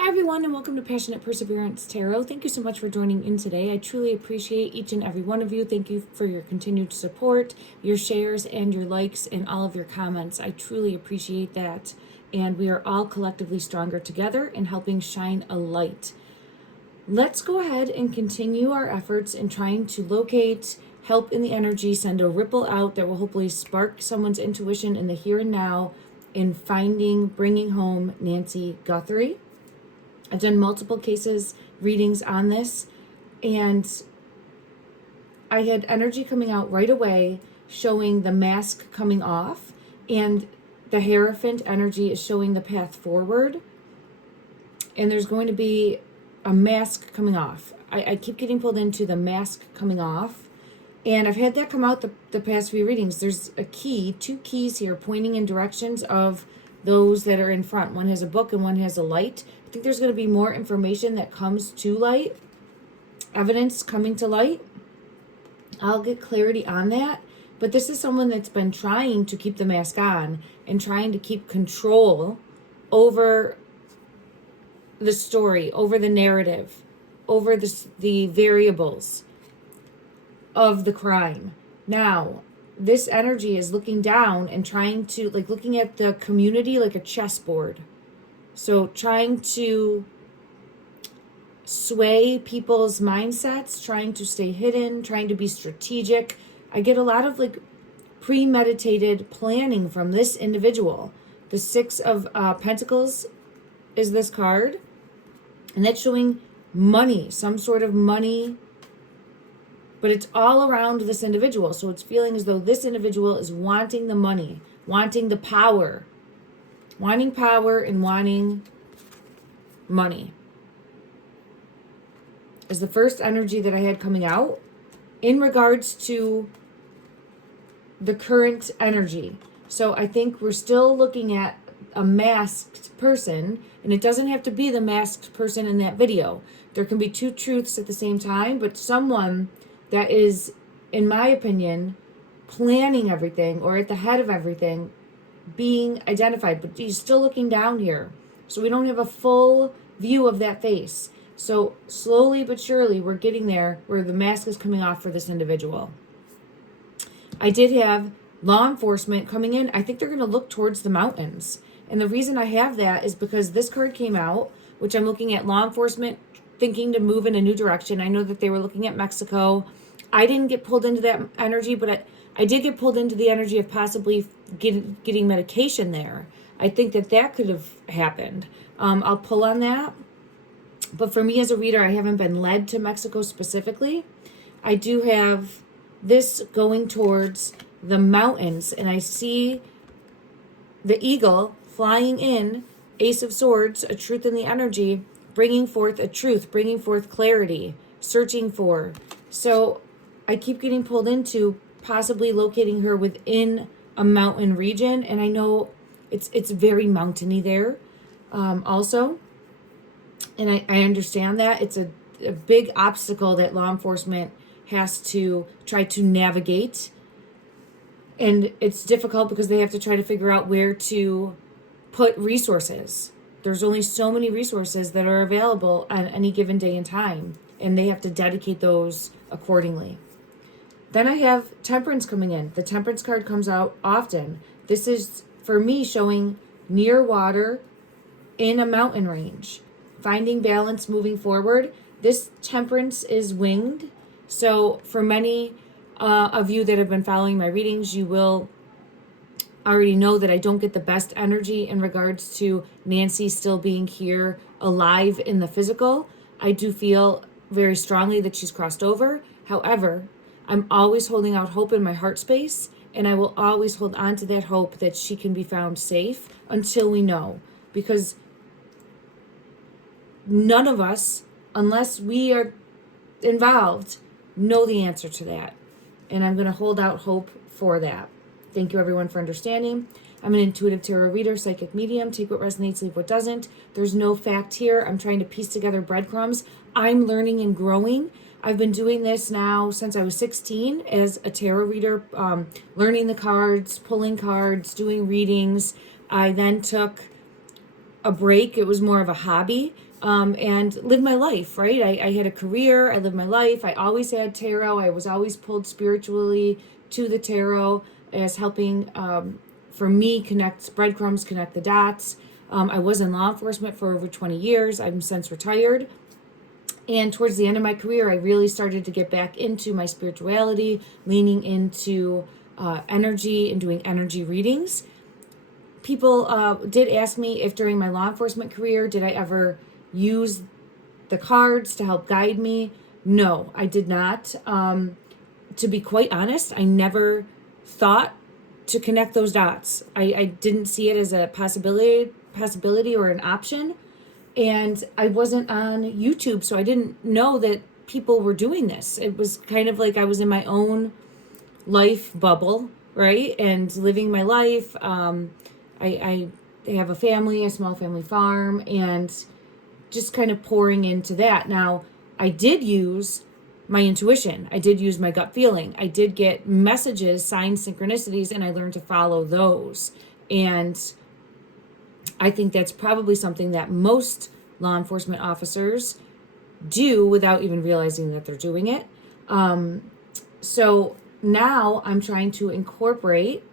Hi everyone and welcome to Passionate Perseverance Tarot. Thank you so much for joining in today. I truly appreciate each and every one of you. Thank you for your continued support, your shares and your likes and all of your comments. I truly appreciate that. And we are all collectively stronger together in helping shine a light. Let's go ahead and continue our efforts in trying to locate, help in the energy, send a ripple out that will hopefully spark someone's intuition in the here and now in bringing home Nancy Guthrie. I've done multiple readings on this, and I had energy coming out right away showing the mask coming off, and the Hierophant energy is showing the path forward, and there's going to be a mask coming off. I keep getting pulled into the mask coming off, and I've had that come out the past few readings. There's two keys here pointing in directions of those that are in front. One has a book and one has a light. I think there's going to be more information that comes to light, evidence coming to light. I'll get clarity on that. But this is someone that's been trying to keep the mask on and trying to keep control over the story, over the narrative, over the variables of the crime. Now, this energy is looking down and trying to, looking at the community like a chessboard. So trying to sway people's mindsets, trying to stay hidden, trying to be strategic. I get a lot of premeditated planning from this individual. The Six of Pentacles is this card, and that's showing money, some sort of money, but it's all around this individual. So it's feeling as though this individual is wanting the money, wanting the power, wanting power and wanting money is the first energy that I had coming out in regards to the current energy. So I think we're still looking at a masked person, and it doesn't have to be the masked person in that video. There can be two truths at the same time, but someone that is, in my opinion, planning everything or at the head of everything being identified, but he's still looking down here. So we don't have a full view of that face. So slowly but surely we're getting there where the mask is coming off for this individual. I did have law enforcement coming in. I think they're going to look towards the mountains. And the reason I have that is because this card came out, which I'm looking at law enforcement thinking to move in a new direction. I know that they were looking at Mexico. I didn't get pulled into that energy, but I did get pulled into the energy of possibly getting medication there. I think that could have happened. I'll pull on that. But for me as a reader, I haven't been led to Mexico specifically. I do have this going towards the mountains, and I see the eagle flying in, Ace of Swords, a truth in the energy, bringing forth a truth, bringing forth clarity, searching for. So I keep getting pulled into possibly locating her within a mountain region, and I know it's very mountainy there also, and I understand that it's a big obstacle that law enforcement has to try to navigate, and it's difficult because they have to try to figure out where to put resources. There's only so many resources that are available on any given day and time, and they have to dedicate those accordingly. Then I have Temperance coming in. The Temperance card comes out often. This is, for me, showing near water in a mountain range. Finding balance, moving forward. This Temperance is winged. So for many of you that have been following my readings, you will already know that I don't get the best energy in regards to Nancy still being here alive in the physical. I do feel very strongly that she's crossed over. However, I'm always holding out hope in my heart space, and I will always hold on to that hope that she can be found safe until we know. Because none of us, unless we are involved, know the answer to that. And I'm going to hold out hope for that. Thank you, everyone, for understanding. I'm an intuitive tarot reader, psychic medium. Take what resonates, leave what doesn't. There's no fact here. I'm trying to piece together breadcrumbs. I'm learning and growing. I've been doing this now since I was 16 as a tarot reader, learning the cards, pulling cards, doing readings. I then took a break. It was more of a hobby. and live my life, right? I had a career, I lived my life, I always had tarot, I was always pulled spiritually to the tarot as helping, for me, connect breadcrumbs, connect the dots. I was in law enforcement for over 20 years. I'm since retired. And towards the end of my career, I really started to get back into my spirituality, leaning into energy and doing energy readings. People did ask me if during my law enforcement career, did I ever use the cards to help guide me? No, I did not. To be quite honest, I never thought to connect those dots. I didn't see it as a possibility or an option. And I wasn't on YouTube, so I didn't know that people were doing this. It was kind of like I was in my own life bubble, right? And living my life. I have a family, a small family farm, and just kind of pouring into that. Now, I did use my intuition. I did use my gut feeling. I did get messages, signs, synchronicities, and I learned to follow those. And I think that's probably something that most law enforcement officers do without even realizing that they're doing it. So now I'm trying to incorporate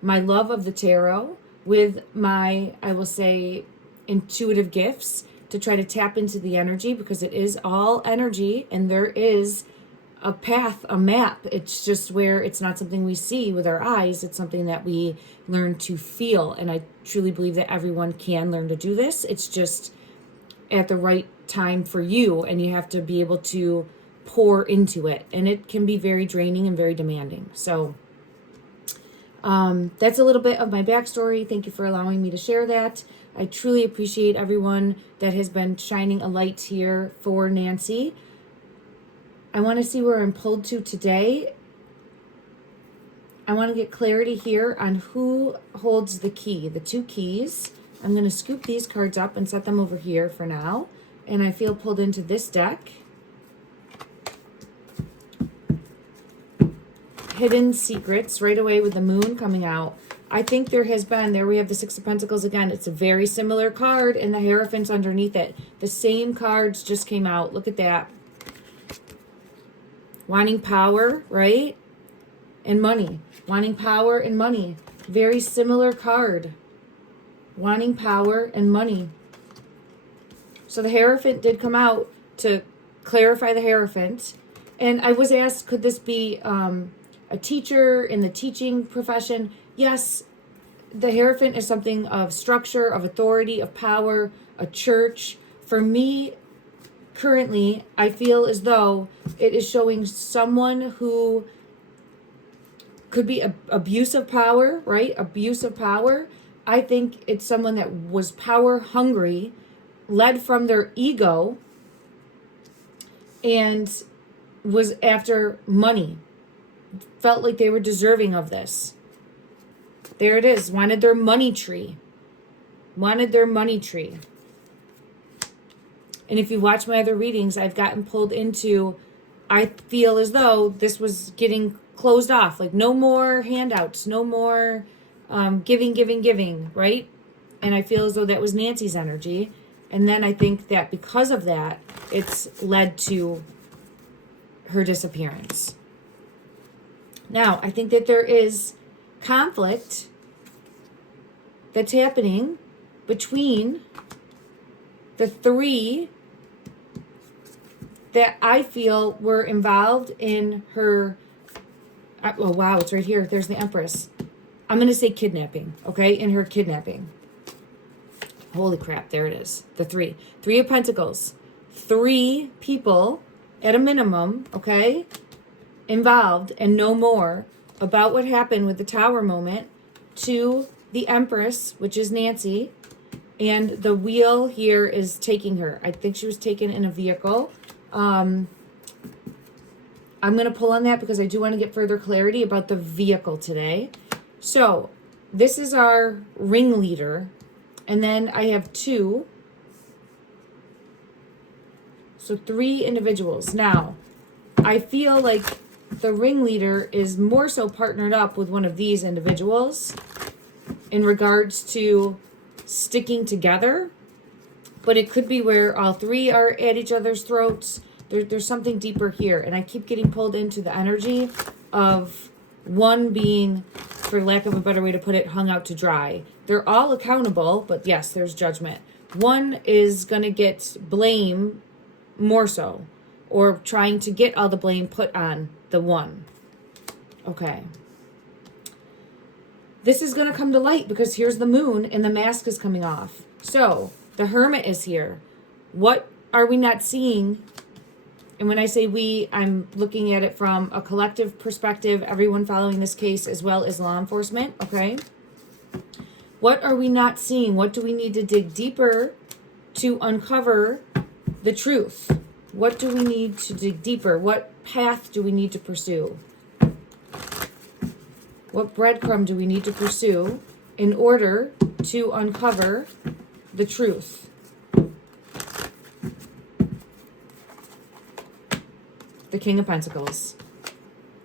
my love of the tarot with my, I will say, intuitive gifts to try to tap into the energy, because it is all energy and there is a path, a map. It's just where it's not something we see with our eyes. It's something that we learn to feel. And I truly believe that everyone can learn to do this. It's just at the right time for you, and you have to be able to pour into it. And it can be very draining and very demanding. So that's a little bit of my backstory. Thank you for allowing me to share that. I truly appreciate everyone that has been shining a light here for Nancy. I want to see where I'm pulled to today. I want to get clarity here on who holds the key, the two keys. I'm going to scoop these cards up and set them over here for now. And I feel pulled into this deck. Hidden secrets right away with the moon coming out. I think there has been, there we have the Six of Pentacles again. It's a very similar card, and the Hierophant's underneath it. The same cards just came out. Look at that. Wanting power, right? And money. Wanting power and money. Very similar card. Wanting power and money. So the Hierophant did come out to clarify the Hierophant. And I was asked, could this be a teacher in the teaching profession? Yes, the Hierophant is something of structure, of authority, of power, a church. For me, currently, I feel as though it is showing someone who could be abuse of power, right? Abuse of power. I think it's someone that was power hungry, led from their ego, and was after money. Felt like they were deserving of this. There it is. Wanted their money tree. Wanted their money tree. And if you watch my other readings, I've gotten pulled into, I feel as though this was getting closed off. Like no more handouts, no more giving, right? And I feel as though that was Nancy's energy. And then I think that because of that, it's led to her disappearance. Now, I think that there is conflict that's happening between the three that I feel were involved in her. Oh, wow, it's right here. There's the Empress. I'm going to say kidnapping, okay? In her kidnapping. Holy crap, there it is. The three. Three of Pentacles. Three people, at a minimum, okay, involved and no more about what happened with the Tower moment to the Empress, which is Nancy, and the wheel here is taking her. I think she was taken in a vehicle. I'm going to pull on that because I do want to get further clarity about the vehicle today. So this is our ringleader, and then I have two. So three individuals. Now, I feel like the ringleader is more so partnered up with one of these individuals in regards to sticking together. but it could be where all three are at each other's throats. There's something deeper here, and I keep getting pulled into the energy of one being, for lack of a better way to put it, hung out to dry. They're all accountable, but yes, there's judgment. One is going to get blame more so, or trying to get all the blame put on the one. Okay. This is going to come to light because here's the moon and the mask is coming off. So the hermit is here. What are we not seeing? And when I say we, I'm looking at it from a collective perspective, everyone following this case as well as law enforcement, okay? What are we not seeing? What do we need to dig deeper to uncover the truth? What do we need to dig deeper? What path do we need to pursue? What breadcrumb do we need to pursue in order to uncover the truth? The King of Pentacles.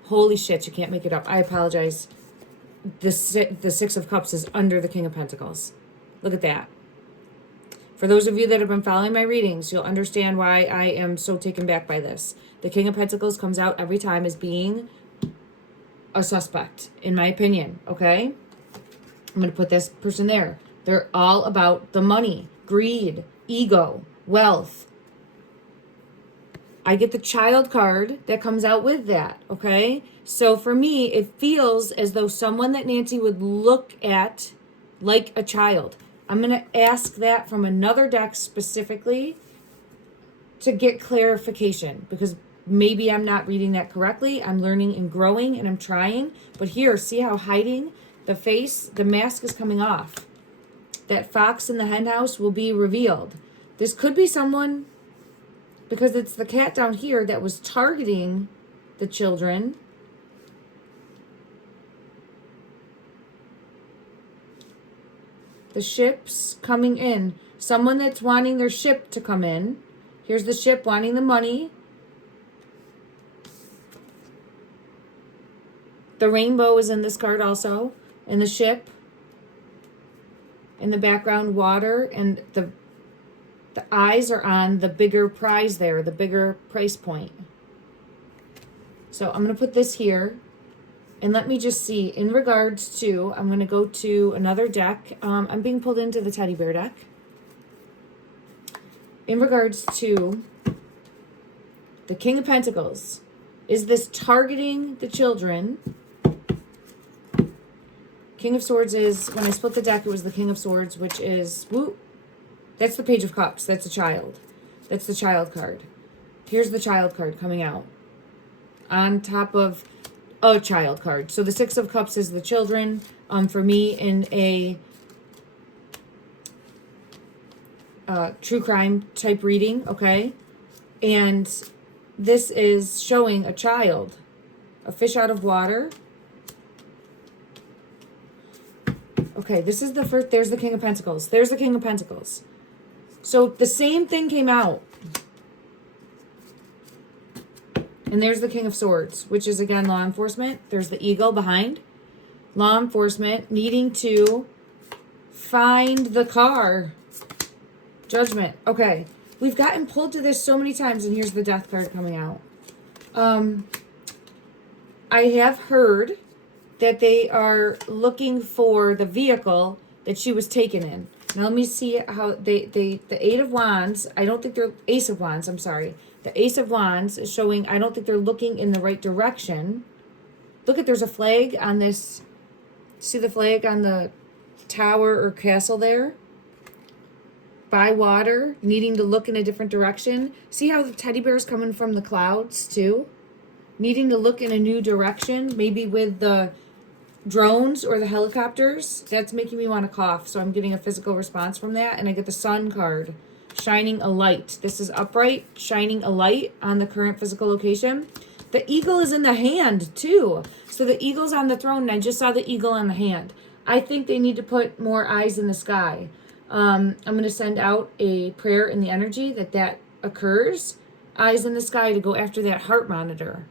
Holy shit, you can't make it up. I apologize. The Six of Cups is under the King of Pentacles. Look at that. For those of you that have been following my readings, you'll understand why I am so taken back by this. The King of Pentacles comes out every time as being a suspect, in my opinion, okay? I'm going to put this person there. They're all about the money, greed, ego, wealth. I get the Child card that comes out with that, okay? So for me, it feels as though someone that Nancy would look at like a child. I'm going to ask that from another deck specifically to get clarification, because maybe I'm not reading that correctly. I'm learning and growing and I'm trying. But here, see how hiding the face, the mask is coming off. That fox in the hen house will be revealed. This could be someone, because it's the cat down here that was targeting the children. The ship's coming in. Someone that's wanting their ship to come in. Here's the ship wanting the money. The rainbow is in this card also. And the ship. In the background, water. And the eyes are on the bigger prize there. The bigger price point. So I'm going to put this here. And let me just see, in regards to, I'm going to go to another deck. I'm being pulled into the teddy bear deck. In regards to the King of Pentacles, is this targeting the children? King of Swords is, when I split the deck, it was the King of Swords, which is, whoop, that's the Page of Cups. That's a child. That's the Child card. Here's the Child card coming out. On top of a Child card. So the Six of Cups is the children. For me, in a true crime type reading, okay? And this is showing a child. A fish out of water. Okay, this is the first. There's the King of Pentacles. There's the King of Pentacles. So the same thing came out. And there's the King of Swords, which is, again, law enforcement. There's the eagle behind. Law enforcement needing to find the car. Judgment. Okay. We've gotten pulled to this so many times, and here's the Death card coming out. I have heard that they are looking for the vehicle that she was taken in. Now let me see how the Eight of Wands, I don't think they're, Ace of Wands, I'm sorry. The Ace of Wands is showing, I don't think they're looking in the right direction. Look at, there's a flag on this, see the flag on the tower or castle there? By water, needing to look in a different direction. See how the teddy bear's coming from the clouds too? Needing to look in a new direction, maybe with the drones or the helicopters. That's making me want to cough, so I'm getting a physical response from that. And I get the Sun card, shining a light. This is upright, shining a light on the current physical location. The eagle is in the hand too. So the eagle's on the throne, and I just saw the eagle on the hand. I think they need to put more eyes in the sky. I'm going to send out a prayer in the energy that occurs. Eyes in the sky to go after that heart monitor.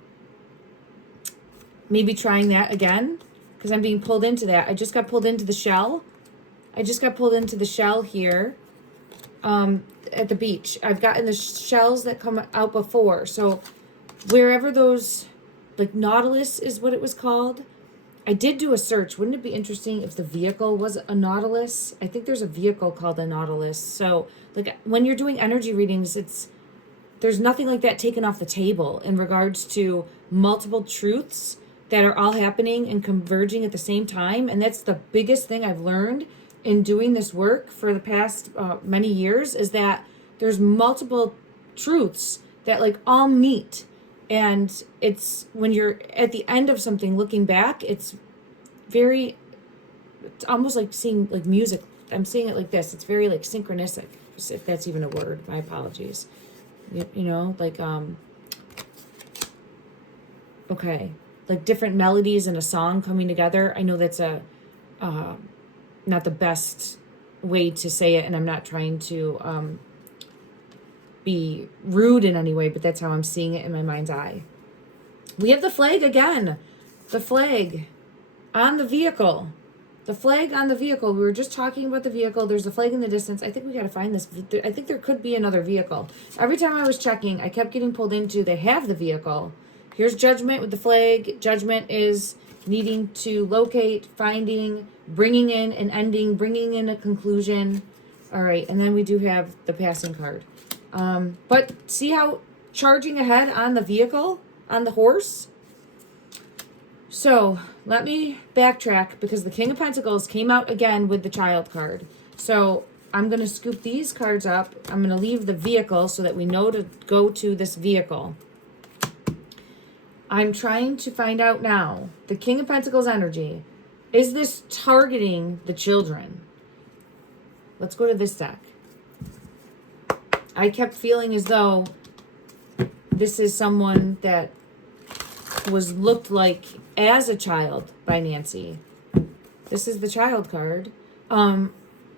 Maybe trying that again, because I'm being pulled into that. I just got pulled into the shell. I just got pulled into the shell here. at the beach. I've gotten the shells that come out before. So wherever those, like Nautilus is what it was called. I did do a search. Wouldn't it be interesting if the vehicle was a Nautilus? I think there's a vehicle called a Nautilus. So like when you're doing energy readings, there's nothing like that taken off the table in regards to multiple truths that are all happening and converging at the same time. And that's the biggest thing I've learned in doing this work for the past many years, is that there's multiple truths that like all meet. And it's when you're at the end of something looking back, it's almost like seeing like music. I'm seeing it like this. It's very like synchronistic, if that's even a word. My apologies. You know, like, okay, like different melodies in a song coming together. I know that's not the best way to say it, and I'm not trying to be rude in any way, but that's how I'm seeing it in my mind's eye. We have the flag again. The flag on the vehicle. The flag on the vehicle. We were just talking about the vehicle. There's a flag in the distance. I think we got to find this. I think there could be another vehicle. Every time I was checking, I kept getting pulled into they have the vehicle. Here's Judgment with the flag. Judgment is needing to locate, finding, bringing in an ending, bringing in a conclusion. All right, and then we do have the passing card. But see how charging ahead on the vehicle, on the horse? So let me backtrack because the King of Pentacles came out again with the Child card. So I'm going to scoop these cards up. I'm going to leave the vehicle so that we know to go to this vehicle. I'm trying to find out now, the King of Pentacles energy, is this targeting the children? Let's go to this deck. I kept feeling as though this is someone that was looked like as a child by Nancy. This is the Child card.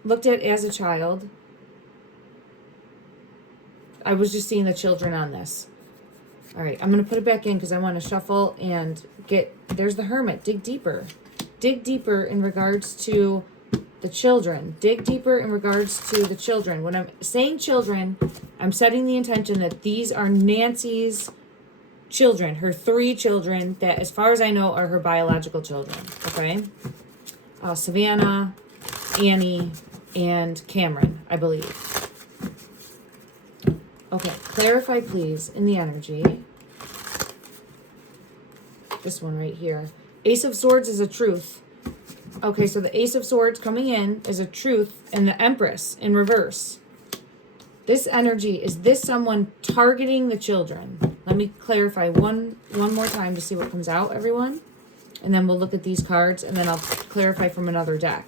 Looked at as a child. I was just seeing the children on this. All right, I'm going to put it back in because I want to shuffle and there's the Hermit. Dig deeper. Dig deeper in regards to the children. Dig deeper in regards to the children. When I'm saying children, I'm setting the intention that these are Nancy's children, her 3 children that, as far as I know, are her biological children. Okay? Savannah, Annie, and Cameron, I believe. Okay, clarify please in the energy. This one right here. Ace of Swords is a truth. Okay, so the Ace of Swords coming in is a truth, and the Empress in reverse. This energy, is this someone targeting the children? Let me clarify one more time to see what comes out, everyone. And then we'll look at these cards, and then I'll clarify from another deck.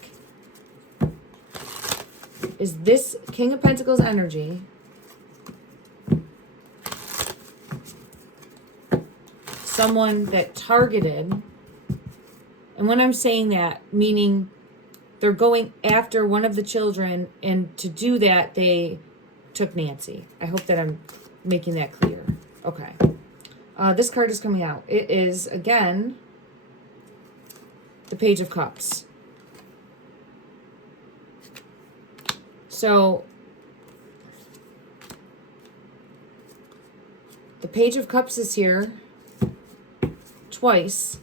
Is this King of Pentacles energy someone that targeted? And when I'm saying that, meaning they're going after one of the children, and to do that, they took Nancy. I hope that I'm making that clear. Okay. This card is coming out. It is, again, the Page of Cups. So, the Page of Cups is here twice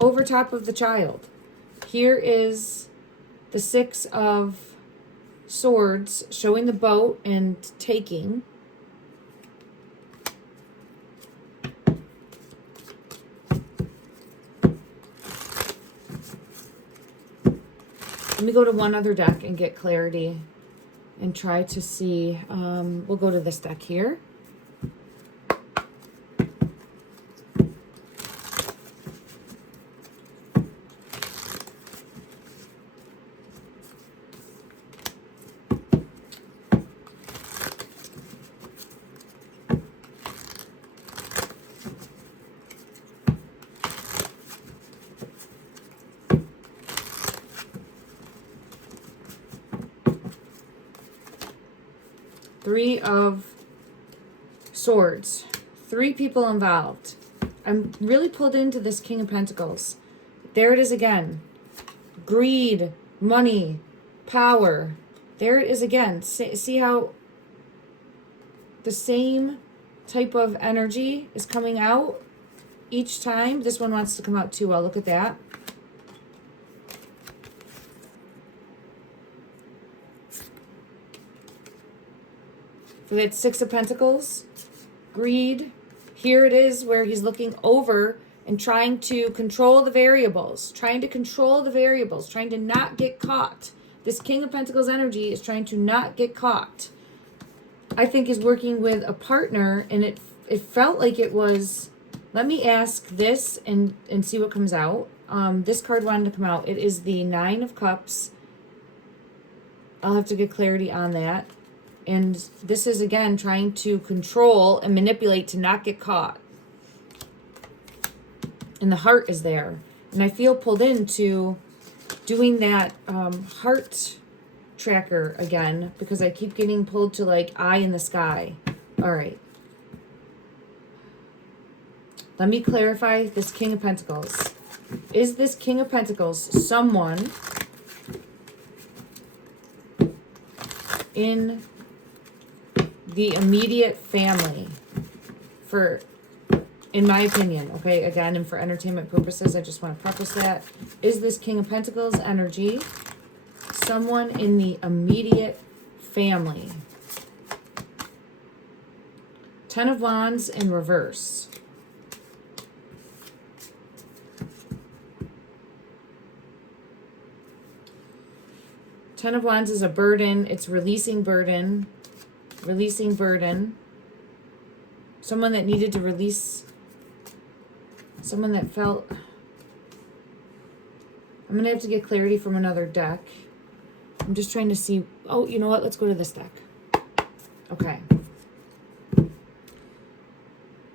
over top of the child. Here is the 6 of Swords showing the boat and taking. Let me go to one other deck and get clarity and try to see. We'll go to this deck here. Three of Swords. 3 people involved. I'm really pulled into this King of Pentacles. There it is again. Greed, money, power. There it is again. See how the same type of energy is coming out each time. This one wants to come out too. I'll look at that. For that Six of Pentacles, greed. Here it is where he's looking over and trying to control the variables, trying to not get caught. This King of Pentacles energy is trying to not get caught. I think is working with a partner, and it felt like it was, let me ask this and see what comes out. This card wanted to come out. It is the Nine of Cups. I'll have to get clarity on that. And this is, again, trying to control and manipulate to not get caught. And the heart is there. And I feel pulled into doing that heart tracker again, because I keep getting pulled to like eye in the sky. All right. Let me clarify this King of Pentacles. Is this King of Pentacles someone in the immediate family? For, in my opinion, okay, again, and for entertainment purposes, I just want to preface that. Is this King of Pentacles energy someone in the immediate family? Ten of Wands in reverse. Ten of Wands is a burden. It's releasing burden. Releasing burden. Someone that needed to release. Someone that felt... I'm going to have to get clarity from another deck. I'm just trying to see... Oh, you know what? Let's go to this deck. Okay.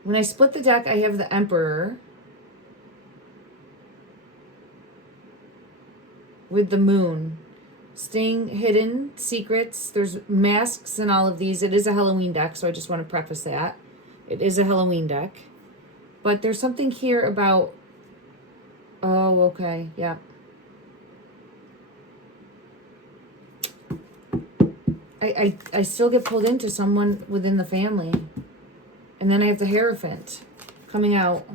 When I split the deck, I have the Emperor with the Moon. Staying hidden, secrets. There's masks and all of these. It is a Halloween deck, so I just want to preface that. It is a Halloween deck. But there's something here about... Oh, okay. Yeah. I still get pulled into someone within the family. And then I have the Hierophant coming out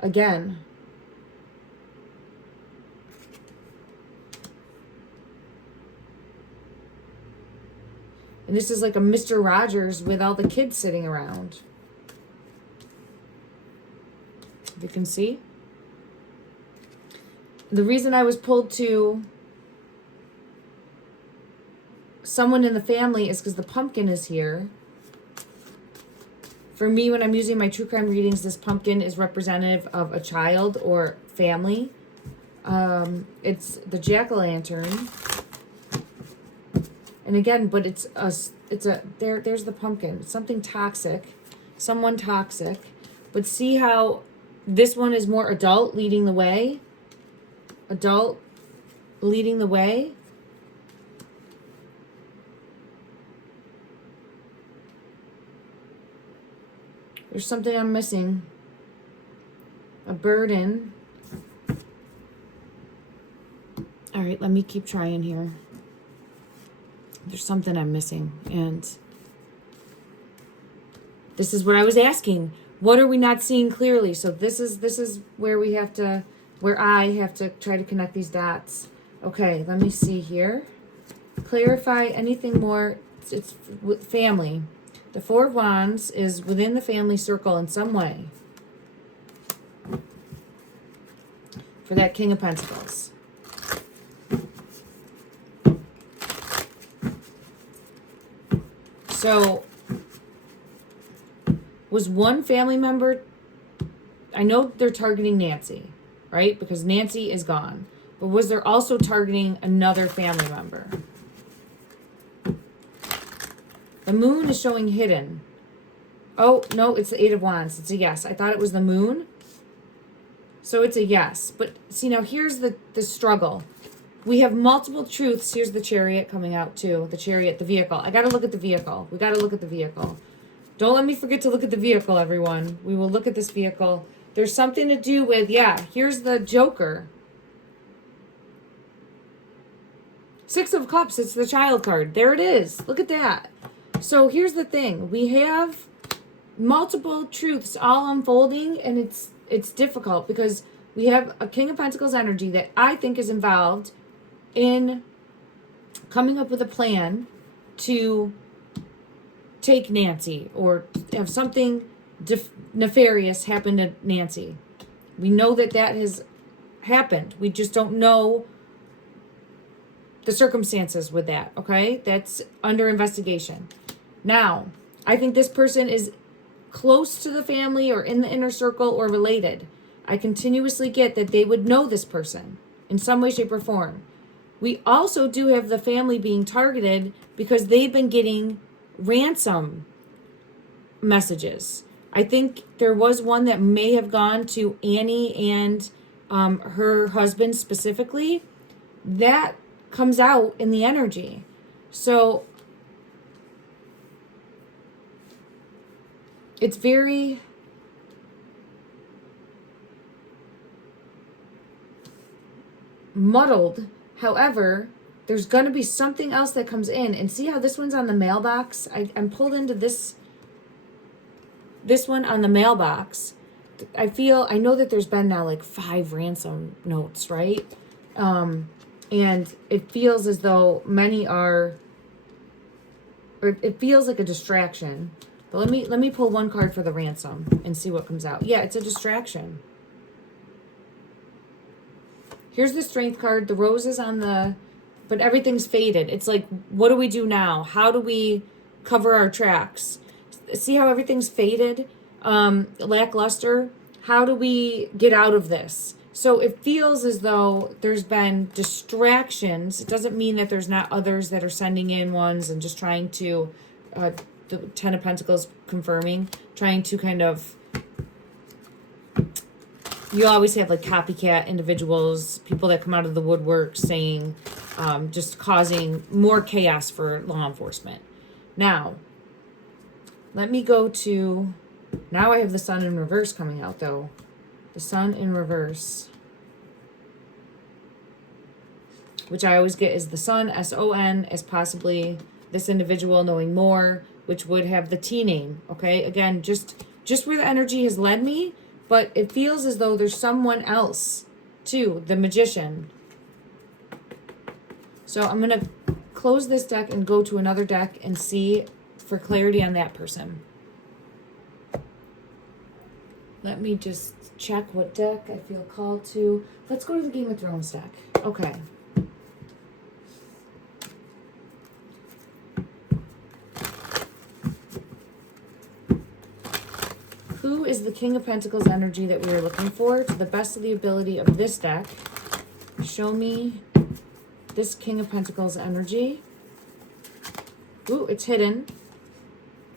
again. And this is like a Mr. Rogers with all the kids sitting around. You can see. The reason I was pulled to someone in the family is because the pumpkin is here. For me, when I'm using my true crime readings, this pumpkin is representative of a child or family. It's the jack-o'-lantern. And again, but there's the pumpkin. It's something toxic. Someone toxic. But see how this one is more adult, leading the way? Adult leading the way. There's something I'm missing. A burden. All right, let me keep trying here. There's something I'm missing. And this is what I was asking. What are we not seeing clearly? So this is where we have to, where I have to try to connect these dots. Okay, let me see here. Clarify anything more. It's family. The Four of Wands is within the family circle in some way. For that King of Pentacles. So, was one family member, I know they're targeting Nancy, right? Because Nancy is gone. But was there also targeting another family member? The Moon is showing hidden. Oh, no, it's the Eight of Wands. It's a yes. I thought it was the Moon. So it's a yes. But see, now here's the struggle. We have multiple truths. Here's the Chariot coming out too. The Chariot, the vehicle. I got to look at the vehicle. We got to look at the vehicle. Don't let me forget to look at the vehicle, everyone. We will look at this vehicle. There's something to do with, yeah, here's the Joker. Six of Cups, it's the child card. There it is. Look at that. So here's the thing. We have multiple truths all unfolding, and it's difficult because we have a King of Pentacles energy that I think is involved in coming up with a plan to take Nancy or have something nefarious happen to Nancy. We know that has happened. We just don't know the circumstances with that, okay? That's under investigation. Now, I think this person is close to the family or in the inner circle or related. I continuously get that they would know this person in some way, shape, or form. We also do have the family being targeted because they've been getting ransom messages. I think there was one that may have gone to Annie and her husband specifically. That comes out in the energy. So it's very muddled. However, there's going to be something else that comes in. And see how this one's on the mailbox? I'm pulled into this one on the mailbox. I know that there's been now like 5 ransom notes, right? And it feels as though many are, or it feels like a distraction. But let me pull one card for the ransom and see what comes out. Yeah, it's a distraction. Here's the Strength card. The rose is on the, but everything's faded. It's like, what do we do now? How do we cover our tracks? See how everything's faded? Lackluster. How do we get out of this? So it feels as though there's been distractions. It doesn't mean that there's not others that are sending in ones and just trying to, the Ten of Pentacles confirming, trying to kind of, you always have like copycat individuals, people that come out of the woodwork saying, just causing more chaos for law enforcement. Now, let me go to, now I have the Sun in reverse coming out though. The Sun in reverse, which I always get is the Sun, S-O-N, as possibly this individual knowing more, which would have the T name, okay? Again, just where the energy has led me, but it feels as though there's someone else too, the Magician. So I'm going to close this deck and go to another deck and see for clarity on that person. Let me just check what deck I feel called to. Let's go to the Game of Thrones deck. Okay. Who is the King of Pentacles energy that we are looking for? To the best of the ability of this deck, show me this King of Pentacles energy. Ooh, it's hidden.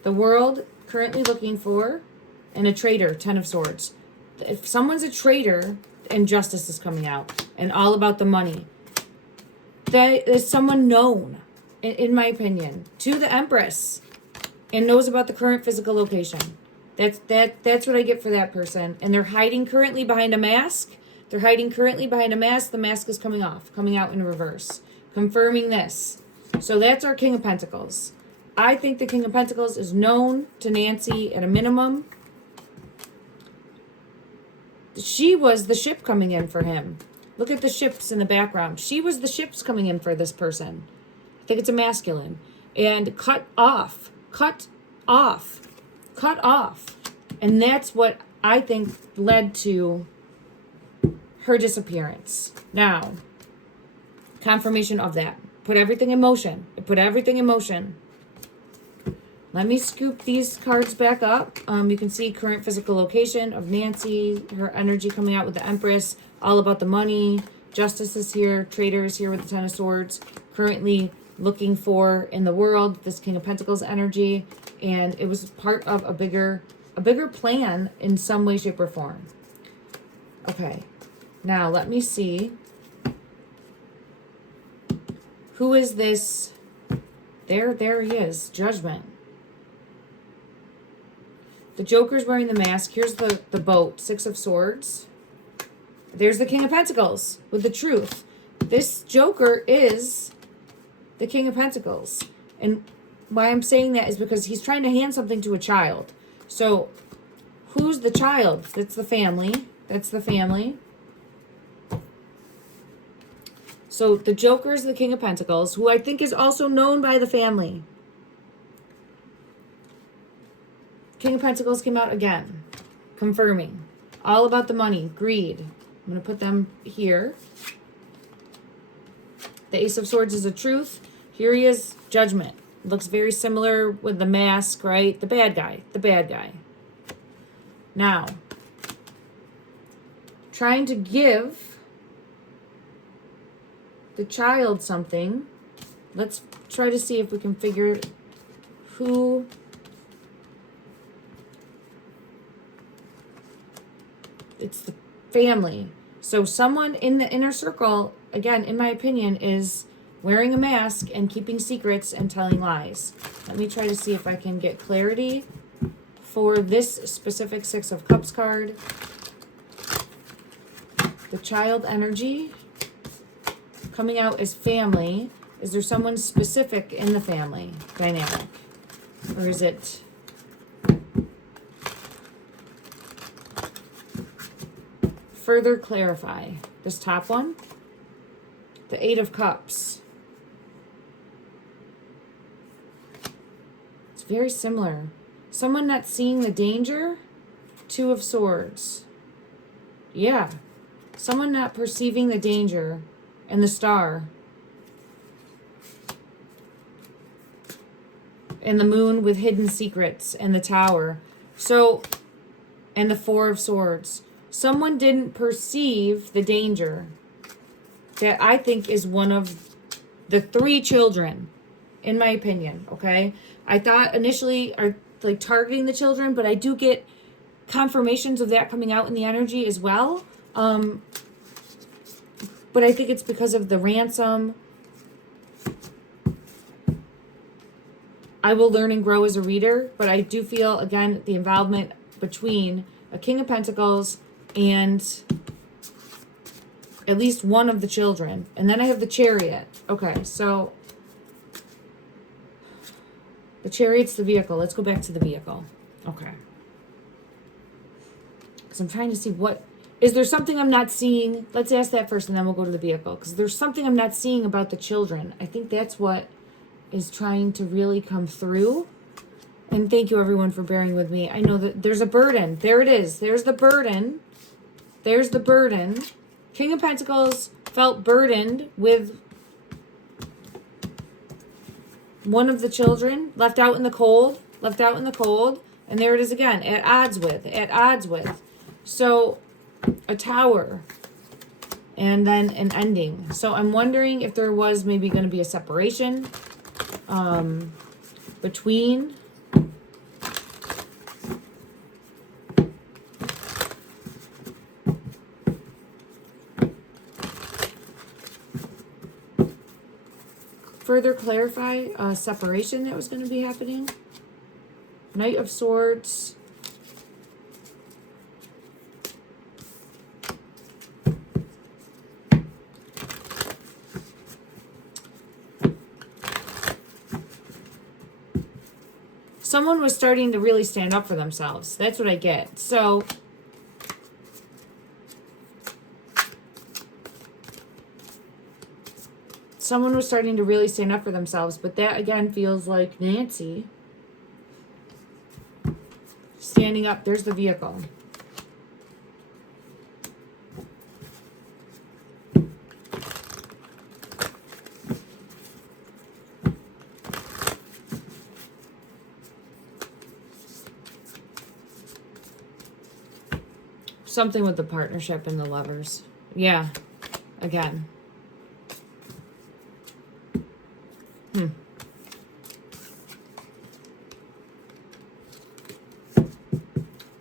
The World, currently looking for, and a traitor, Ten of Swords. If someone's a traitor, injustice is coming out, and all about the money. That is someone known, in my opinion, to the Empress, and knows about the current physical location. That's what I get for that person. And they're hiding currently behind a mask. They're hiding currently behind a mask. The mask is coming off, coming out in reverse, confirming this. So that's our King of Pentacles. I think the King of Pentacles is known to Nancy at a minimum. She was the ship coming in for him. Look at the ships in the background. She was the ships coming in for this person. I think it's a masculine. And cut off. And that's what I think led to her disappearance. Now, confirmation of that. Put everything in motion. Let me scoop these cards back up. You can see current physical location of Nancy, her energy coming out with the Empress, all about the money. Justice is here, Traitor is here with the Ten of Swords, currently looking for in the world this King of Pentacles energy, and it was part of a bigger plan in some way, shape, or form. Okay, now let me see. Who is this? There he is, Judgment. The Joker's wearing the mask. Here's the boat, Six of Swords. There's the King of Pentacles with the truth. This Joker is the King of Pentacles. And why I'm saying that is because he's trying to hand something to a child. So who's the child? That's the family. That's the family. So the Joker is the King of Pentacles, who I think is also known by the family. King of Pentacles came out again, confirming. All about the money, greed. I'm going to put them here. The Ace of Swords is a truth. Here he is, Judgment. Looks very similar with the mask, right? The bad guy. The bad guy. Now, trying to give the child something. Let's try to see if we can figure who... It's the family. So someone in the inner circle, again, in my opinion, is wearing a mask and keeping secrets and telling lies. Let me try to see if I can get clarity for this specific Six of Cups card. The child energy coming out as family. Is there someone specific in the family dynamic? Or is it... Further clarify this top one, the Eight of Cups. It's very similar. Someone not seeing the danger, Two of Swords. Yeah, someone not perceiving the danger, and the Star. And the Moon with hidden secrets, and the Tower. So, and the Four of Swords. Someone didn't perceive the danger that I think is one of the three children, in my opinion, okay? I thought initially are like targeting the children, but I do get confirmations of that coming out in the energy as well. But I think it's because of the ransom. I will learn and grow as a reader, but I do feel, again, the involvement between a King of Pentacles and at least one of the children. And then I have the Chariot. Okay, so the Chariot's the vehicle. Let's go back to the vehicle. Okay. Because I'm trying to see what... Is there something I'm not seeing? Let's ask that first and then we'll go to the vehicle. Because there's something I'm not seeing about the children. I think that's what is trying to really come through. And thank you, everyone, for bearing with me. I know that there's a burden. There it is. There's the burden. There's the burden. King of Pentacles felt burdened with one of the children, left out in the cold, left out in the cold. And there it is again, at odds with, at odds with. So, a Tower. And then an ending. So I'm wondering if there was maybe going to be a separation between... Further clarify a separation that was going to be happening. Knight of Swords. Someone was starting to really stand up for themselves. That's what I get. So... Someone was starting to really stand up for themselves, but that again feels like Nancy standing up. There's the vehicle. Something with the partnership and the lovers. Yeah, again.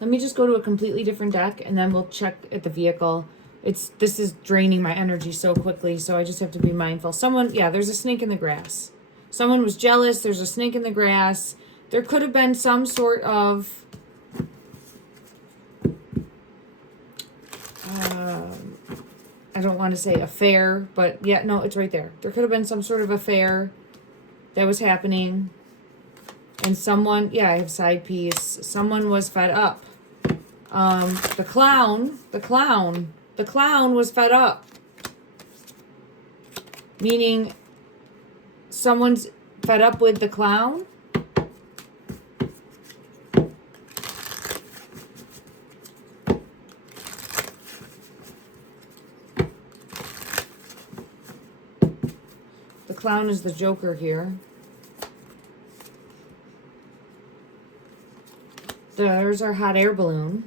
Let me just go to a completely different deck and then we'll check at the vehicle. This is draining my energy so quickly, so I just have to be mindful. There's a snake in the grass. Someone was jealous. There's a snake in the grass. There could have been some sort of I don't want to say affair, but yeah, no, it's right there. There could have been some sort of affair that was happening. And someone, yeah, I have side piece. Someone was fed up. The clown was fed up. Meaning someone's fed up with the clown. The clown is the Joker here. There's our hot air balloon.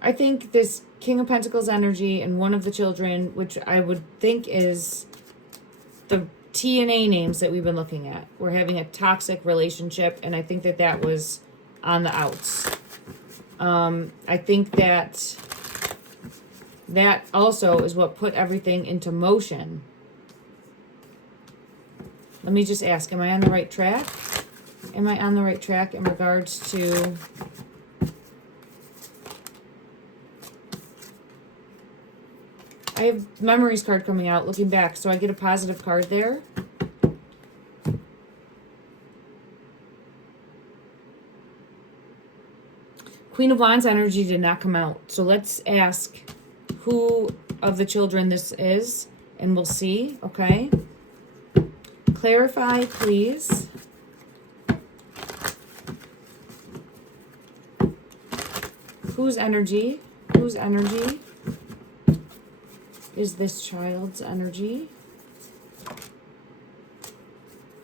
I think this King of Pentacles energy and one of the children, which I would think is the T and A names that we've been looking at. We're having a toxic relationship, and I think that that was on the outs. I think that that also is what put everything into motion. Let me just ask, am I on the right track? Am I on the right track in regards to... I have memories card coming out, looking back, so I get a positive card there. Queen of Wands energy did not come out. So let's ask who of the children this is, and we'll see, okay? Clarify, please. Whose energy? Whose energy is this child's energy?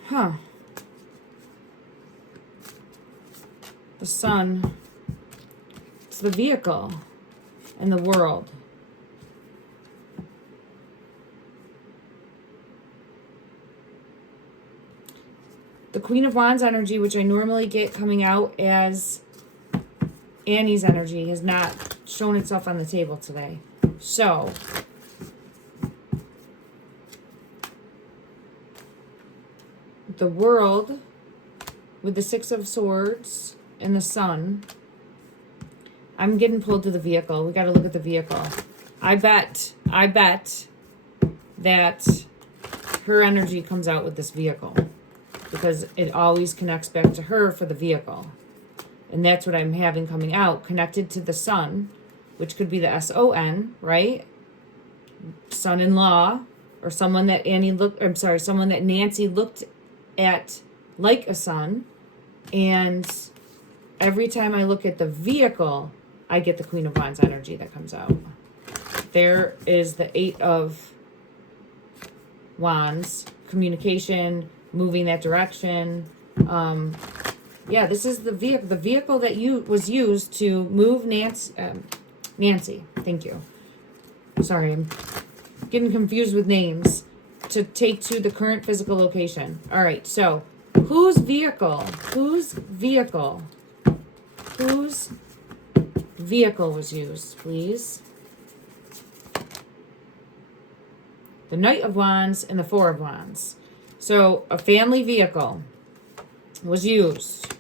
Huh. The sun. It's the vehicle and the world. The Queen of Wands energy, which I normally get coming out as Annie's energy, has not shown itself on the table today. So, the world with the Six of Swords and the sun. I'm getting pulled to the vehicle. We got to look at the vehicle. I bet that her energy comes out with this vehicle because it always connects back to her for the vehicle. And that's what I'm having coming out, connected to the sun, which could be the S-O-N, right? Son-in-law, or someone that someone that Nancy looked at like a son. And every time I look at the vehicle, I get the Queen of Wands energy that comes out. There is the Eight of Wands, communication, moving that direction. Yeah, this is the vehicle that was used to move Nancy. Thank you. Sorry, I'm getting confused with names. To take to the current physical location. All right, so whose vehicle was used, please? The Knight of Wands and the Four of Wands. So a family vehicle was used.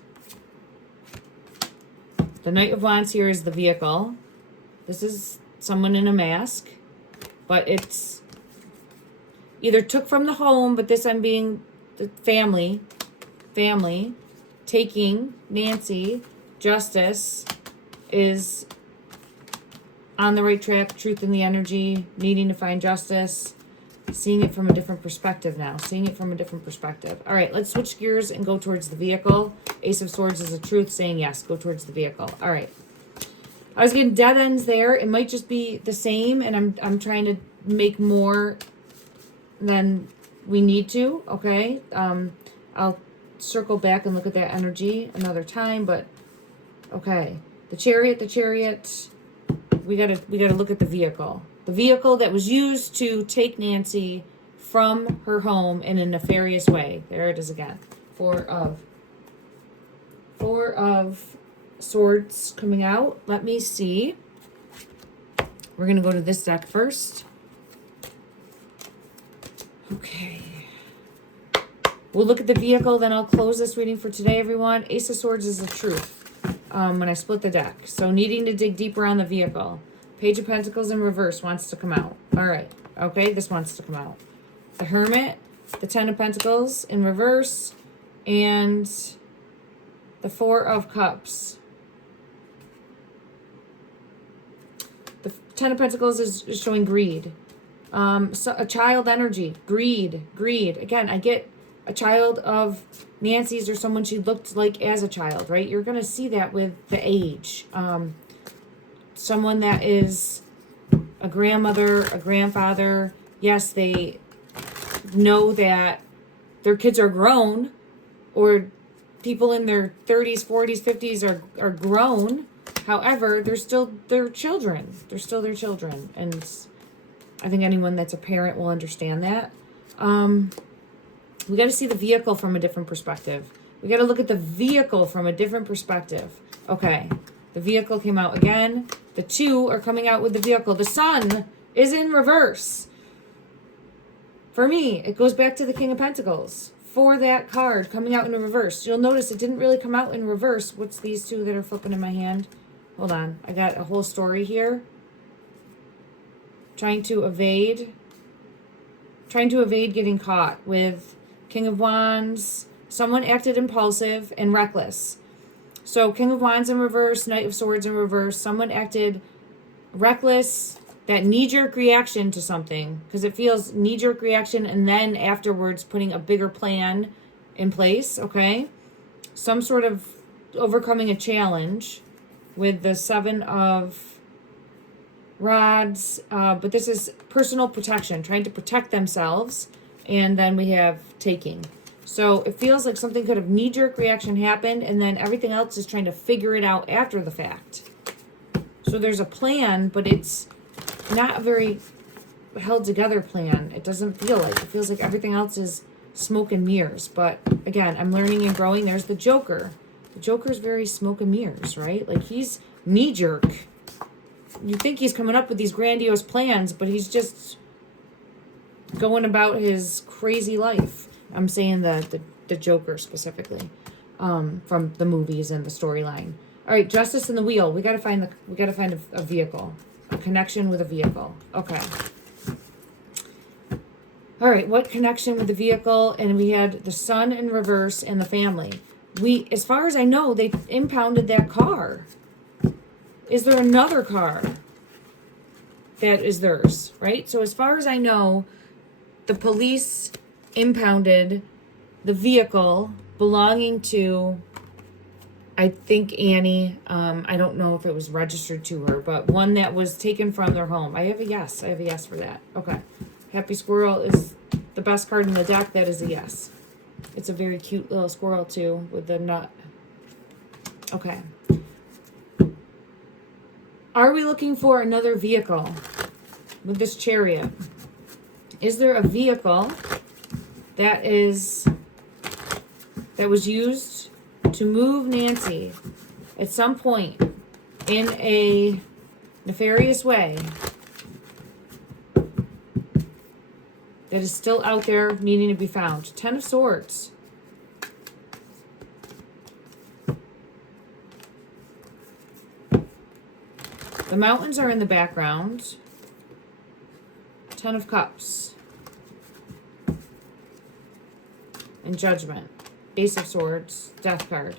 The Knight of Wands here is the vehicle. This is someone in a mask, but it's either took from the home, but this I'm being the family taking Nancy. Justice is on the right track, truth in the energy, needing to find justice, seeing it from a different perspective now, All right, let's switch gears and go towards the vehicle. Ace of Swords is a truth, saying yes, go towards the vehicle. All right. I was getting dead ends there. It might just be the same, and I'm trying to make more than we need to, okay? I'll circle back and look at that energy another time, but okay. The chariot, we gotta look at the vehicle. The vehicle that was used to take Nancy from her home in a nefarious way. There it is again. Four of Swords coming out. Let me see. We're gonna go to this deck first. Okay. We'll look at the vehicle, then I'll close this reading for today, everyone. Ace of Swords is the truth when I split the deck. So needing to dig deeper on the vehicle. Page of Pentacles in reverse wants to come out. All right. Okay, this wants to come out. The Hermit, the Ten of Pentacles in reverse, and the Four of Cups. The Ten of Pentacles is showing greed. So a child energy, greed. Again, I get a child of Nancy's or someone she looked like as a child, right? You're going to see that with the age. Someone that is a grandmother, a grandfather. Yes, they know that their kids are grown, or people in their 30s, 40s, 50s are grown. However, they're still their children. They're still their children. And I think anyone that's a parent will understand that. We got to see the vehicle from a different perspective. We got to look at the vehicle from a different perspective. Okay, the vehicle came out again. The two are coming out with the vehicle. The sun is in reverse. For me, it goes back to the King of Pentacles. For that card coming out in reverse. You'll notice it didn't really come out in reverse. What's these two that are flipping in my hand? Hold on. I got a whole story here. Trying to evade getting caught with King of Wands. Someone acted impulsive and reckless. So King of Wands in reverse, Knight of Swords in reverse. Someone acted reckless, that knee-jerk reaction to something, because it feels knee-jerk reaction and then afterwards putting a bigger plan in place, okay? Some sort of overcoming a challenge with the Seven of Rods, but this is personal protection, trying to protect themselves, and then we have taking. So it feels like something could have knee-jerk reaction happened, and then everything else is trying to figure it out after the fact. So there's a plan, but it's not a very held together plan. It doesn't feel like. It feels like everything else is smoke and mirrors. But again, I'm learning and growing. There's the Joker. The Joker's very smoke and mirrors, right? Like, he's knee-jerk. You think he's coming up with these grandiose plans, but he's just going about his crazy life. I'm saying the Joker specifically, from the movies and the storyline. All right, Justice in the Wheel. We gotta find a vehicle, a connection with a vehicle. Okay. All right, what connection with the vehicle? And we had the Sun in reverse and the family. As far as I know, they impounded that car. Is there another car that is theirs, right? So as far as I know, the police impounded the vehicle belonging to, I think, Annie. I don't know if it was registered to her, but one that was taken from their home. I have a yes for that. Okay. Happy Squirrel is the best card in the deck. That is a yes. It's a very cute little squirrel too with the nut. Okay. Are we looking for another vehicle with this Chariot? Is there a vehicle that was used to move Nancy at some point in a nefarious way that is still out there needing to be found? Ten of Swords. The mountains are in the background. Ten of Cups. And Judgment. Ace of Swords. Death card.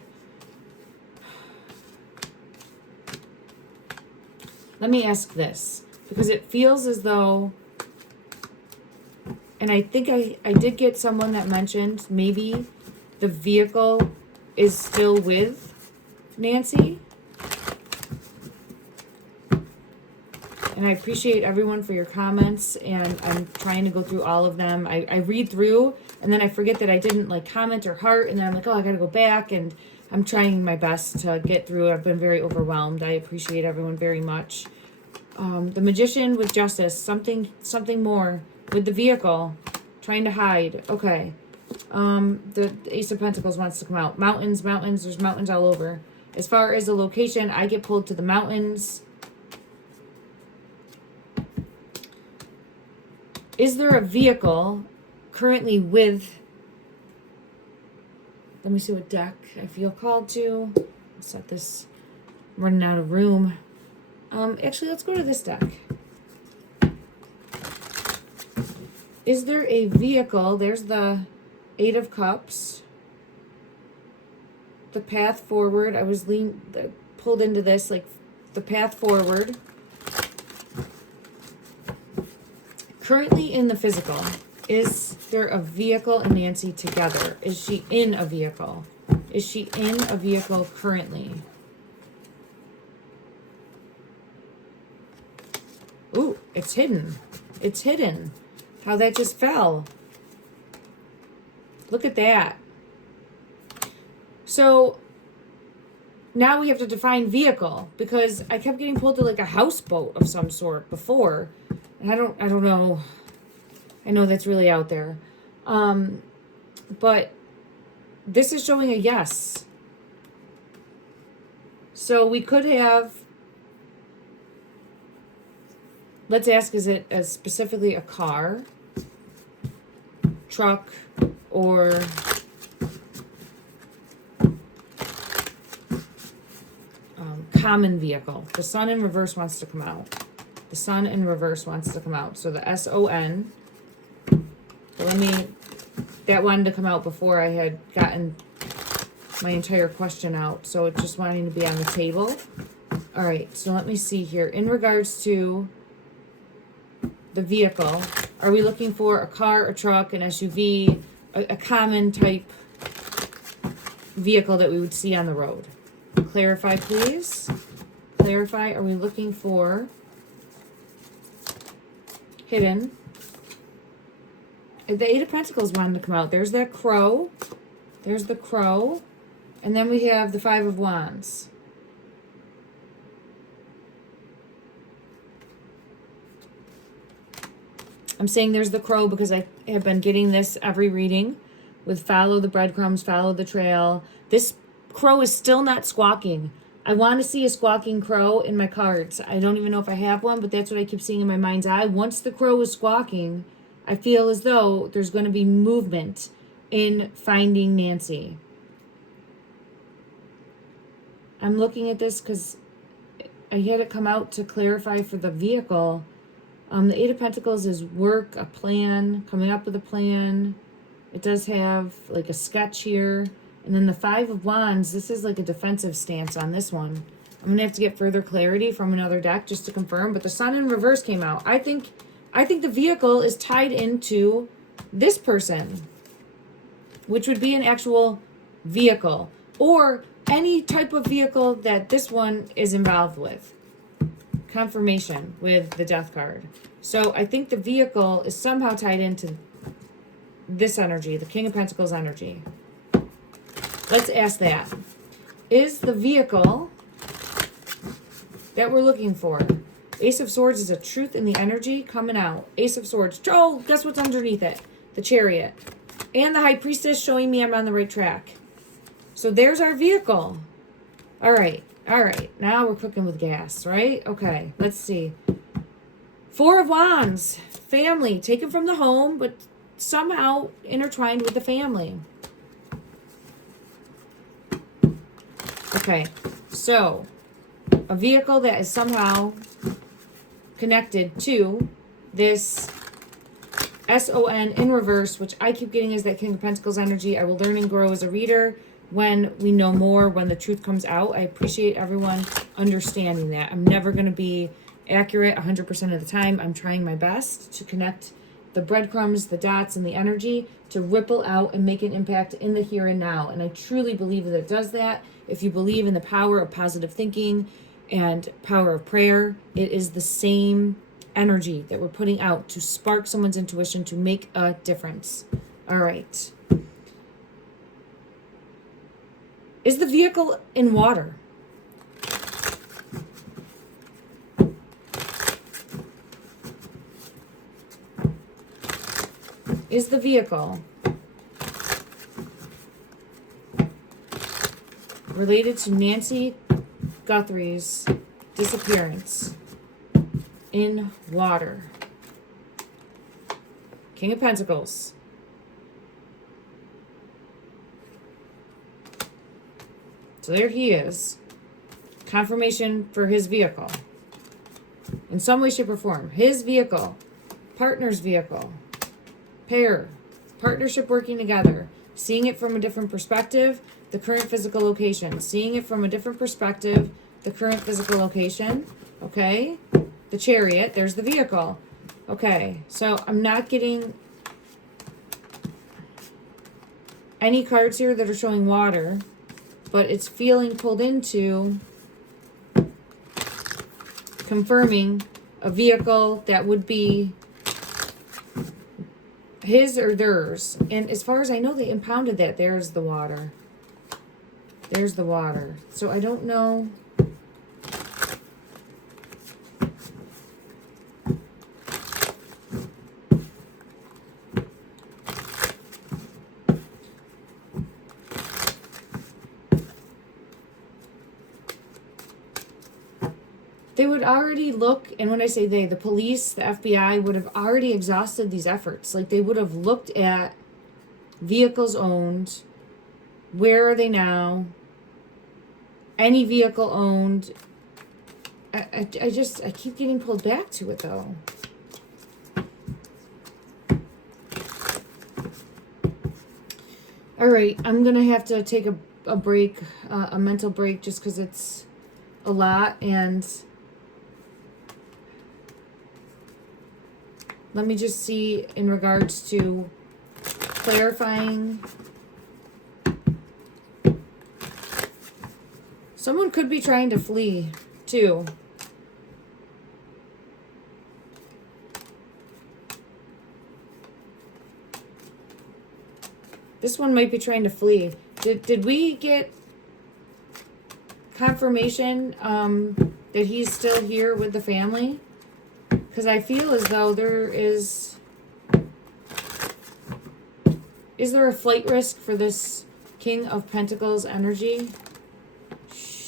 Let me ask this, because it feels as though, and I think I did get someone that mentioned maybe the vehicle is still with Nancy. And I appreciate everyone for your comments, and I'm trying to go through all of them. I read through, and then I forget that I didn't like comment or heart, and then I'm like, oh, I gotta go back, and I'm trying my best to get through. I've been very overwhelmed. I appreciate everyone very much. The Magician with Justice, something more with the vehicle, trying to hide. Okay. The Ace of Pentacles wants to come out. Mountains, there's mountains all over. As far as the location, I get pulled to the mountains. Is there a vehicle currently with, let me see what deck I feel called to. I'll set this, I'm running out of room. Actually, let's go to this deck. Is there a vehicle? There's the Eight of Cups. The path forward. I was pulled into this, like the path forward. Currently in the physical, is there a vehicle and Nancy together? Is she in a vehicle? Is she in a vehicle currently? Ooh, it's hidden. It's hidden. How that just fell. Look at that. So now we have to define vehicle, because I kept getting pulled to like a houseboat of some sort before. And I don't know. I know that's really out there. But this is showing a yes. So we could have, let's ask, is it specifically a car, truck, or common vehicle? The sun in reverse wants to come out. The sun in reverse wants to come out. So the S-O-N. That wanted to come out before I had gotten my entire question out. So it's just wanting to be on the table. All right, so let me see here. In regards to the vehicle, are we looking for a car, a truck, an SUV, a common type vehicle that we would see on the road? Clarify, please. Clarify, are we looking for hidden? The Eight of Pentacles wanted to come out. There's that crow. There's the crow. And then we have the Five of Wands. I'm saying there's the crow because I have been getting this every reading with follow the breadcrumbs, follow the trail. This crow is still not squawking. I want to see a squawking crow in my cards. I don't even know if I have one, but that's what I keep seeing in my mind's eye. Once the crow is squawking, I feel as though there's going to be movement in finding Nancy. I'm looking at this because I had it come out to clarify for the vehicle. The Eight of Pentacles is work, a plan, coming up with a plan. It does have like a sketch here. And then the Five of Wands, this is like a defensive stance on this one. I'm going to have to get further clarity from another deck just to confirm. But the sun in reverse came out. I think the vehicle is tied into this person, which would be an actual vehicle or any type of vehicle that this one is involved with. Confirmation with the Death card. So I think the vehicle is somehow tied into this energy, the King of Pentacles energy. Let's ask that. Is the vehicle that we're looking for? Ace of Swords is a truth in the energy coming out. Ace of Swords. Oh, guess what's underneath it? The Chariot. And the High Priestess showing me I'm on the right track. So there's our vehicle. All right. Now we're cooking with gas, right? Okay, let's see. Four of Wands. Family. Taken from the home, but somehow intertwined with the family. Okay, so a vehicle that is somehow connected to this S-O-N in reverse, which I keep getting is that King of Pentacles energy. I will learn and grow as a reader when we know more, when the truth comes out. I appreciate everyone understanding that. I'm never going to be accurate 100% of the time. I'm trying my best to connect the breadcrumbs, the dots, and the energy to ripple out and make an impact in the here and now. And I truly believe that it does that. If you believe in the power of positive thinking and power of prayer, it is the same energy that we're putting out to spark someone's intuition to make a difference. All right. Is the vehicle in water? Is the vehicle related to Nancy Guthrie's disappearance in water? King of Pentacles. So there he is. Confirmation for his vehicle. in some way, shape, or form. His vehicle, partner's vehicle, pair, partnership working together, seeing it from a different perspective, the current physical location, seeing it from a different perspective, the current physical location, okay? The chariot, there's the vehicle. Okay, so I'm not getting any cards here that are showing water, but it's feeling pulled into confirming a vehicle that would be his or theirs. And as far as I know, they impounded that. There's the water. There's the water. So I don't know. They would already look, and when I say they, the police, the FBI would have already exhausted these efforts. Like, they would have looked at vehicles owned, where are they now, any vehicle owned. I keep getting pulled back to it, though. All right, I'm going to have to take a break, a mental break, just because it's a lot, and let me just see in regards to clarifying. Someone could be trying to flee, too. This one might be trying to flee. Did we get confirmation that he's still here with the family? Because I feel as though there is there a flight risk for this King of Pentacles energy?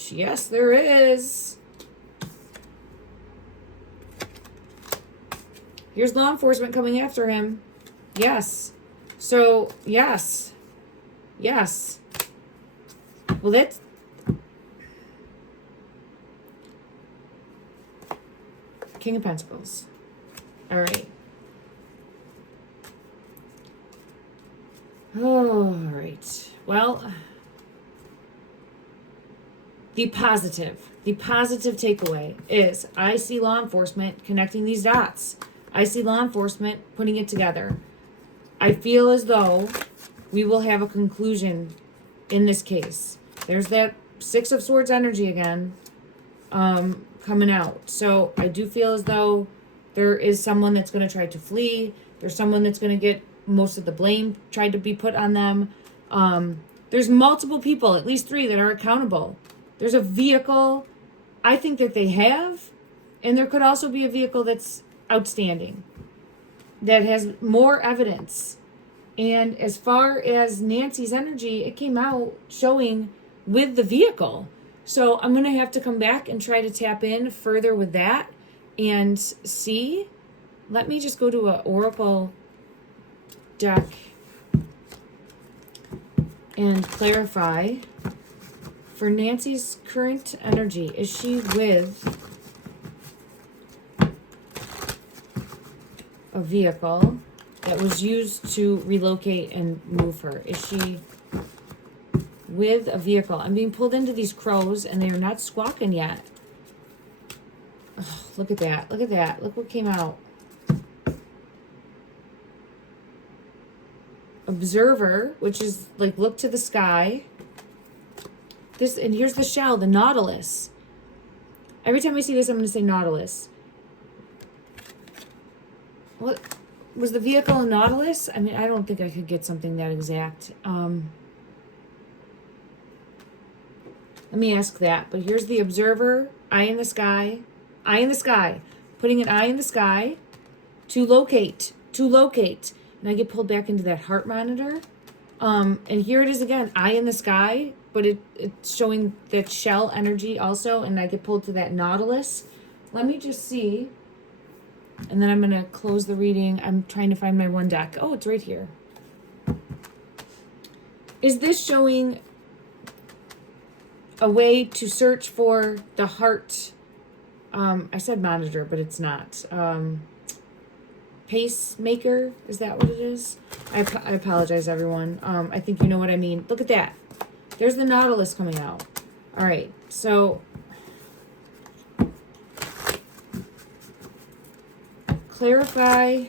Yes, there is. Here's law enforcement coming after him. Yes. So, yes. Yes. Well, that's... King of Pentacles. All right. Oh, all right. Well, the positive takeaway is I see law enforcement connecting these dots. I see law enforcement putting it together. I feel as though we will have a conclusion in this case. There's that Six of Swords energy again coming out. So I do feel as though there is someone that's going to try to flee. There's someone that's going to get most of the blame tried to be put on them. There's multiple people, at least 3, that are accountable. There's a vehicle I think that they have, and there could also be a vehicle that's outstanding, that has more evidence. And as far as Nancy's energy, it came out showing with the vehicle. So I'm going to have to come back and try to tap in further with that and see. Let me just go to an Oracle deck and clarify. For Nancy's current energy, is she with a vehicle that was used to relocate and move her? Is she with a vehicle? I'm being pulled into these crows and they are not squawking yet. Oh, look at that. Look at that. Look what came out. Observer, which is like look to the sky. This, and here's the shell, the Nautilus. Every time I see this, I'm going to say Nautilus. What was the vehicle a Nautilus? I mean, I don't think I could get something that exact. Let me ask that. But here's the Observer, eye in the sky. Eye in the sky. Putting an eye in the sky to locate. To locate. And I get pulled back into that heart monitor. And here it is again, eye in the sky. But it's showing that shell energy also, and I get pulled to that Nautilus. Let me just see. And then I'm going to close the reading. I'm trying to find my one deck. Oh, it's right here. Is this showing a way to search for the heart I said monitor, but it's not. Pacemaker, is that what it is? I apologize, everyone. I think you know what I mean. Look at that. There's the Nautilus coming out. All right, so clarify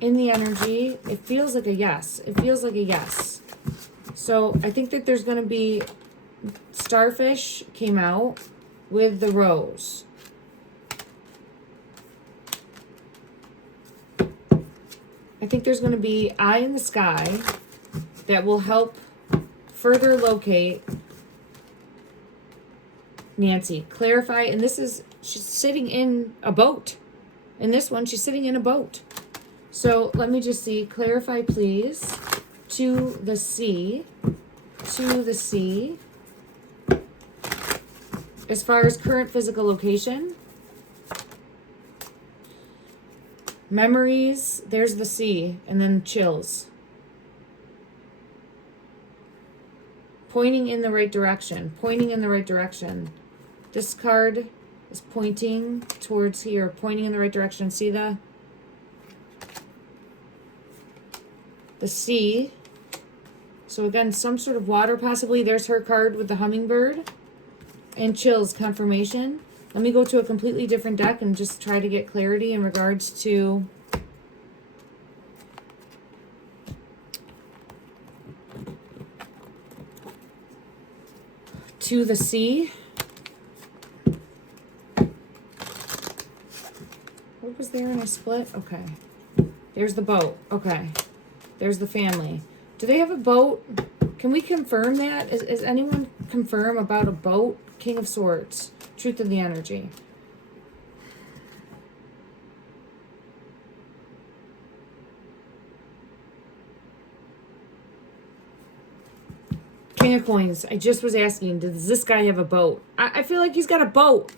in the energy. It feels like a yes. It feels like a yes. So I think that there's going to be starfish came out with the rose. I think there's going to be eye in the sky that will help further locate Nancy. Clarify, and this is, she's sitting in a boat. In this one, she's sitting in a boat. So let me just see. Clarify, please. To the sea. To the sea. As far as current physical location. Memories, there's the sea, and then chills. Pointing in the right direction. Pointing in the right direction. This card is pointing towards here. Pointing in the right direction. See the sea. So again, some sort of water possibly. There's her card with the hummingbird. And chills, confirmation. Let me go to a completely different deck and just try to get clarity in regards to the sea. What was there in a split? Okay. There's the boat. Okay. There's the family. Do they have a boat? Can we confirm that? Is anyone confirm about a boat? King of Swords. Truth of the energy. King of Coins. I just was asking, does this guy have a boat? I feel like he's got a boat.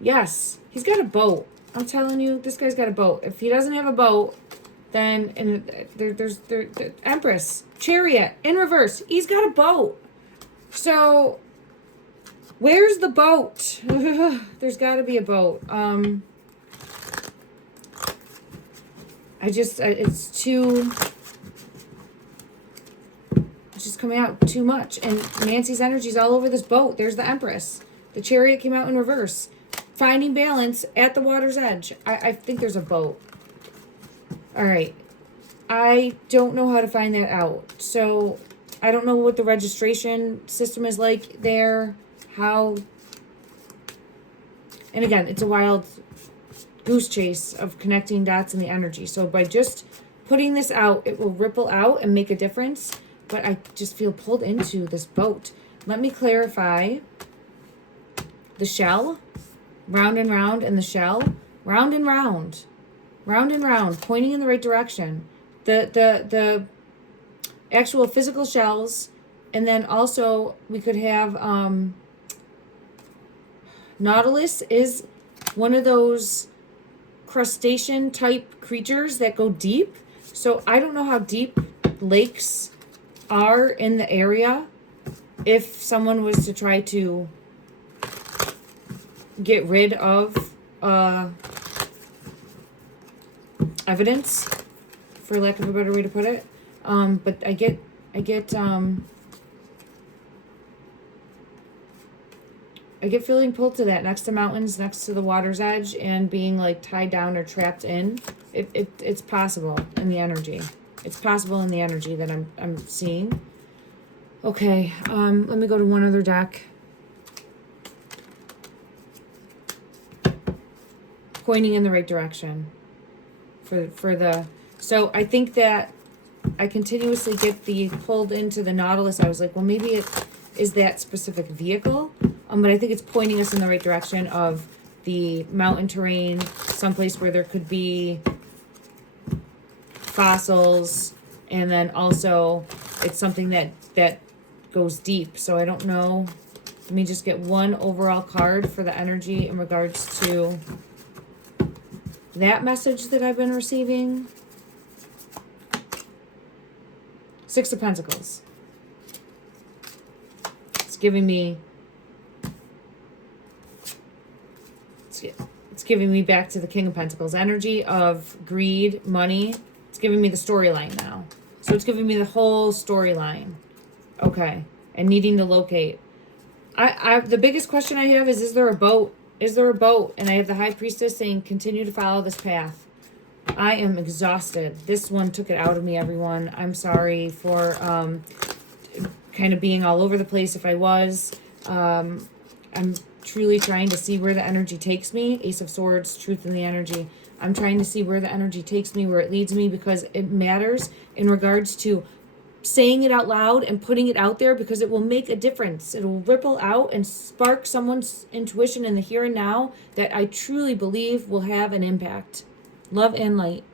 Yes, he's got a boat. I'm telling you, this guy's got a boat. If he doesn't have a boat, then there's Empress. Chariot. In reverse. He's got a boat. So where's the boat? There's got to be a boat. It's just coming out too much. And Nancy's energy's all over this boat. There's the Empress. The Chariot came out in reverse. Finding balance at the water's edge. I think there's a boat. All right. I don't know how to find that out. So I don't know what the registration system is like there. How. And again, it's a wild goose chase of connecting dots in the energy. So by just putting this out, it will ripple out and make a difference. But I just feel pulled into this boat. Let me clarify the shell. Round and round, and the shell. Round and round. Round and round, pointing in the right direction. The actual physical shells, and then also we could have Nautilus is one of those crustacean type creatures that go deep. So I don't know how deep lakes are in the area if someone was to try to get rid of evidence, for lack of a better way to put it. But I get feeling pulled to that, next to mountains, next to the water's edge, and being like tied down or trapped in. It's possible in the energy. It's possible in the energy that I'm seeing. Okay, let me go to one other deck. Pointing in the right direction for the. So I think that I continuously get the pulled into the Nautilus. I was like, well, maybe it is that specific vehicle. But I think it's pointing us in the right direction of the mountain terrain, someplace where there could be fossils, and then also it's something that goes deep. So I don't know. Let me just get one overall card for the energy in regards to that message that I've been receiving. Six of Pentacles. It's giving me giving me back to the King of Pentacles energy of greed, money. It's giving me the storyline now. So it's giving me the whole storyline. Okay. And needing to locate. The biggest question I have is there a boat? Is there a boat? And I have the High Priestess saying, continue to follow this path. I am exhausted. This one took it out of me, everyone. I'm sorry for kind of being all over the place if I was. I'm truly trying to see where the energy takes me. Ace of Swords, truth in the energy. I'm trying to see where the energy takes me, where it leads me, because it matters in regards to saying it out loud and putting it out there, because it will make a difference. It will ripple out and spark someone's intuition in the here and now that I truly believe will have an impact. Love and light.